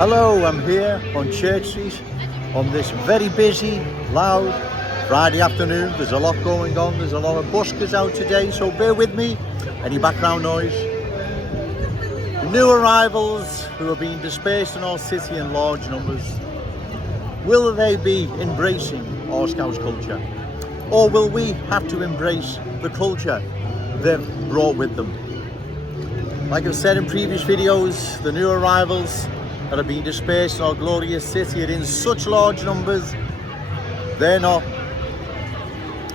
Hello, I'm here on Church Street on this very busy, loud Friday afternoon. There's a lot going on, there's a lot of buskers out today, so bear with me. Any background noise? New arrivals who are being dispersed in our city in large numbers. Will they be embracing our Scouse culture? Or will we have to embrace the culture they've brought with them? Like I've said in previous videos, the new arrivals that are being dispersed in our glorious city are in such large numbers, they're not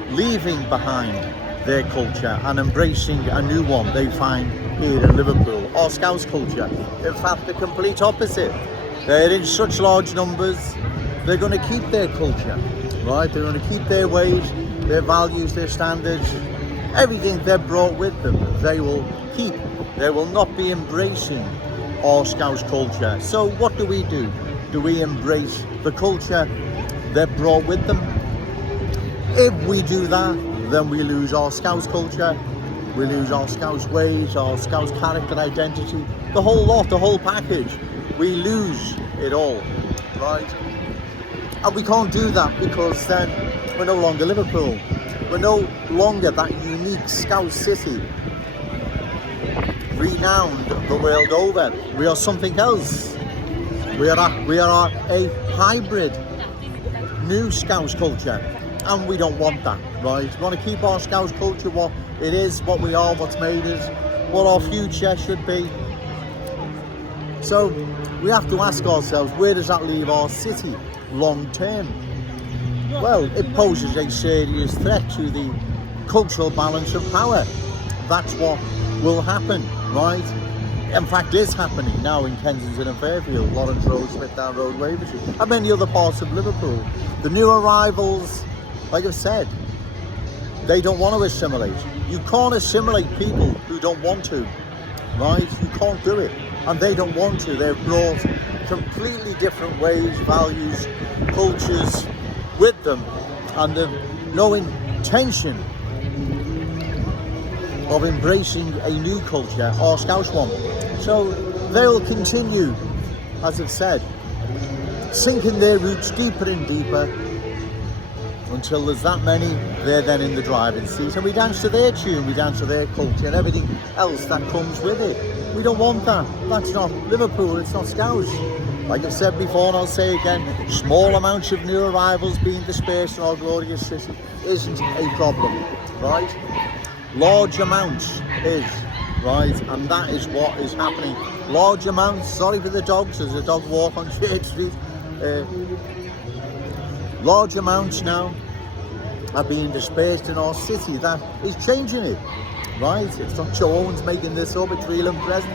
leaving behind their culture and embracing a new one they find here in Liverpool, our Scouse culture. In fact, the complete opposite. They're in such large numbers, they're going to keep their culture, right? They're going to keep their ways, their values, their standards, everything they've brought with them, they will keep. They will not be embracing our Scouse culture. So what do? Do we embrace the culture they've brought with them? If we do that, then we lose our Scouse culture, we lose our Scouse ways, our Scouse character, identity, the whole lot, the whole package. We lose it all, right? And we can't do that because then we're no longer Liverpool. We're no longer that unique Scouse city, renowned the world over. We are something else. We are a hybrid new Scouse culture, and we don't want that, right? We want to keep our Scouse culture what it is, what we are, what's made us, what our future should be. So we have to ask ourselves, where does that leave our city long term? Well, it poses a serious threat to the cultural balance of power. That's what will happen, right? In fact, is happening now in Kensington and Fairfield, Lawrence Road, Smithdown Road, Wavertree, and many other parts of Liverpool. The new arrivals, like I've said, they don't want to assimilate. You can't assimilate people who don't want to, right? You can't do it, and they don't want to. They've brought completely different ways, values, cultures with them, and they've no intention of embracing a new culture, our Scouse one. So they'll continue, as I've said, sinking their roots deeper and deeper until there's that many, they're then in the driving seat, and we dance to their tune, we dance to their culture and everything else that comes with it. We don't want that. That's not Liverpool, it's not Scouse. Like I've said before, and I'll say again, small amounts of new arrivals being dispersed in our glorious city isn't a problem, right? Large amounts is, right? And that is what is happening. Large amounts, sorry for the dogs, there's a dog walk on Church Street. Large amounts now are being dispersed in our city. That is changing it, right? It's not Joe Owens making this up, it's real and present.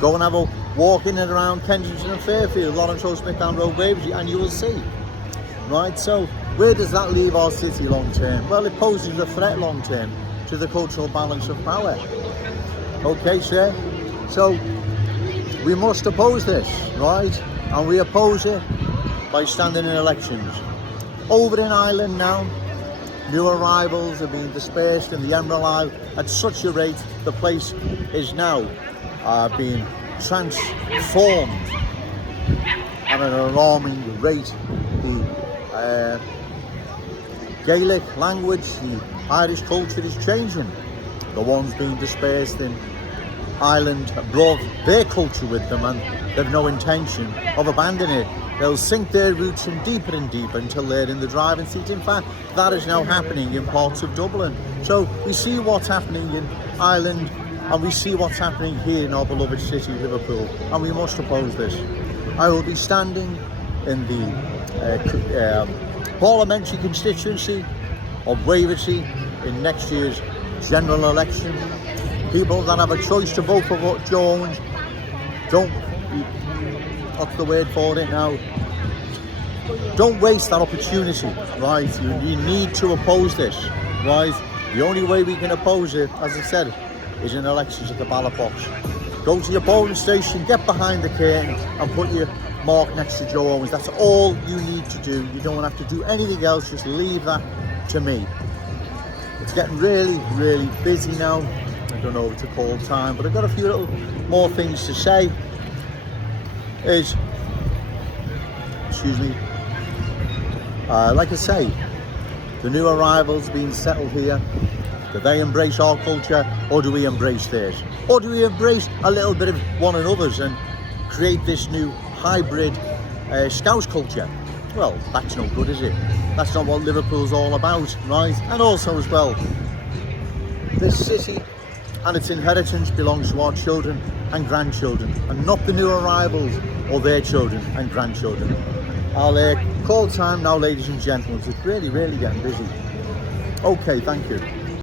Go and have a walk in and around Kensington and Fairfield, Lawrence Road, Smithdown Road, Wavertree, and you will see, right? So where does that leave our city long term? Well, it poses a threat long term to the cultural balance of power. Okay, sir? So we must oppose this, right? And we oppose it by standing in elections. Over in Ireland now, new arrivals are being dispersed in the Emerald Isle at such a rate, the place is now being transformed at an alarming rate. The Gaelic language, the Irish culture is changing. The ones being dispersed in Ireland have brought their culture with them, and they've no intention of abandoning it. They'll sink their roots in deeper and deeper until they're in the driving seat. In fact, that is now happening in parts of Dublin. So we see what's happening in Ireland, and we see what's happening here in our beloved city, Liverpool, and we must oppose this. I will be standing in the parliamentary constituency of Wavertree in next year's general election. People that have a choice to vote for Joe Owens, what's the word for it now? Don't waste that opportunity, right? You need to oppose this, right? The only way we can oppose it, as I said, is in elections at the ballot box. Go to your polling station, get behind the curtain and put your mark next to Joe Owens. That's all you need to do. You don't have to do anything else, just leave that to me. It's getting really, really busy now. I don't know if it's a cold time, but I've got a few little more things to say. Is excuse me. Like I say, the new arrivals being settled here, do they embrace our culture, or do we embrace theirs? Or do we embrace a little bit of one another's and create this new hybrid Scouse culture? Well, that's no good, is it? That's not what Liverpool's all about, right? And also as well, this city and its inheritance belongs to our children and grandchildren, and not the new arrivals or their children and grandchildren. I'll call time now, ladies and gentlemen. It's really, really getting busy. Okay, thank you.